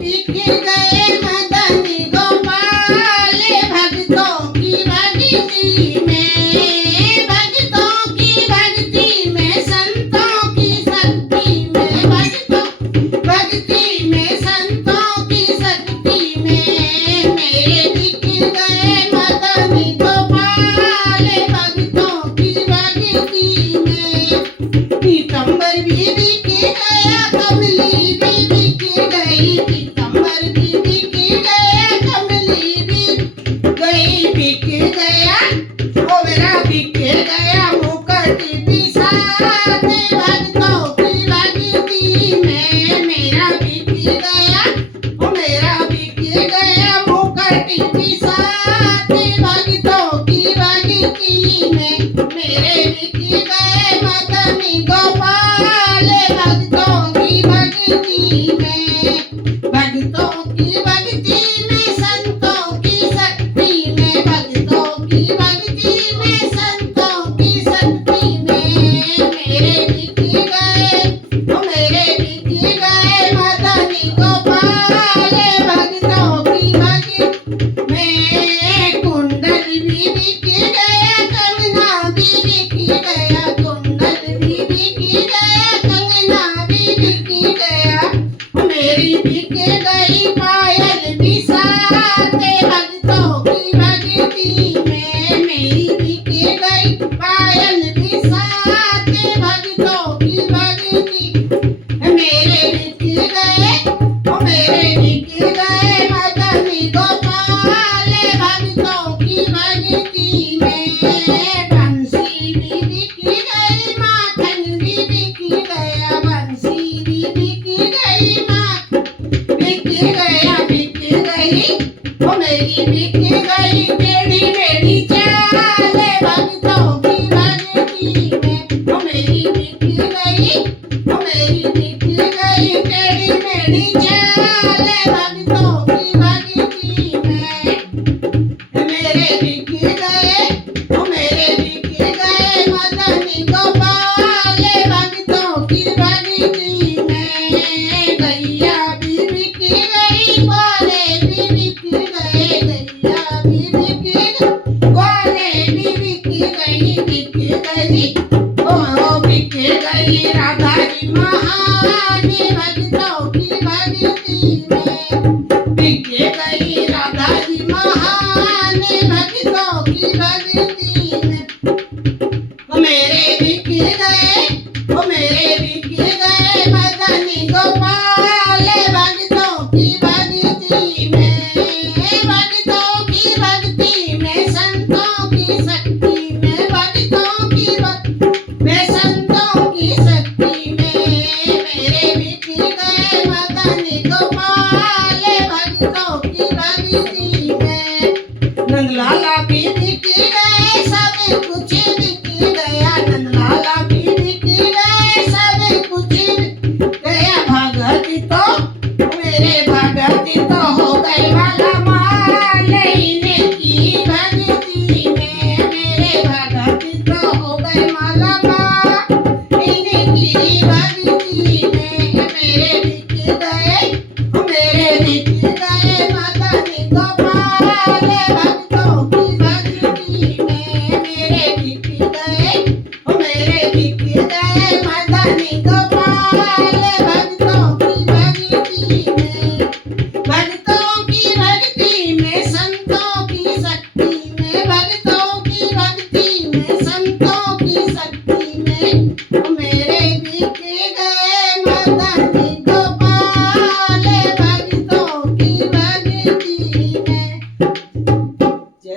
बिखर गए मदनी गोपाल भक्तों की भक्ति में, भक्तों की भक्ति में, संतों की शक्ति में, भक्ति में, संतों की शक्ति में मेरे बिखर गए मदनी गोपाल भक्तों की भक्ति में। पीतम्बर भी बिखर गया, कमली भी बिखर गई, पीतम्बर भी बिखर गया, कमली भी गई बिखर गया, ओ मेरा बिखर गया मुकुट भी साथ भक्तों की भक्ति में मेरा बिखर गया, ओ मेरा बिखर गया मुकुट भी साथ भक्तों की भक्ति में मेरे बिखर गए मदनी गोपाल भक्तों की भक्ति में, भक्तों की भक्ति में, संतों की शक्ति में, भक्तों की भक्ति में, संतों की शक्ति में मेरे बिखर गए, ओ मेरे बिखर गए मदनी गोपाल भक्तों की भक्ति में। कुंडल भी बिखर गया, कंगना भी बिखर गया, कुंडल भी बिखर गया, कंगना भी बिखर गया, मेरी बिखर गई पायल भी साथ भक्तों की भक्ति में मेरी बिखर गई पायल भी साथ भक्तों की भक्ति मेरे बिखर गए, ओ मेरे बिखर गए मदनी गोपाल भक्तों की भक्ति में। बंसी भी बिखर गई, माखन भी बिखर गया, बंसी भी बिखर गई, बिखर गया बिखर गई, ओ मेरी बिखर गई टेढ़ी मेढ़ी चाल भक्तों की भक्ति में, ओ मेरी बिखर गई, ओ मेरी बिखर गई टेढ़ी मेढ़ी चाल भक्तों की भक्ति में मेरे बिखर गए, ओ मेरे बिखर गए मदनी गोपाल भक्तों की भक्ति में। गैया भी बिखर गई, ग्वाले भी बिखर गए, गैया भी बिखर गई, ग्वाले भी बिखर गई, बिखर गई, ओ बिखर गई राधा जी महारानी भक्तों की भक्ति में।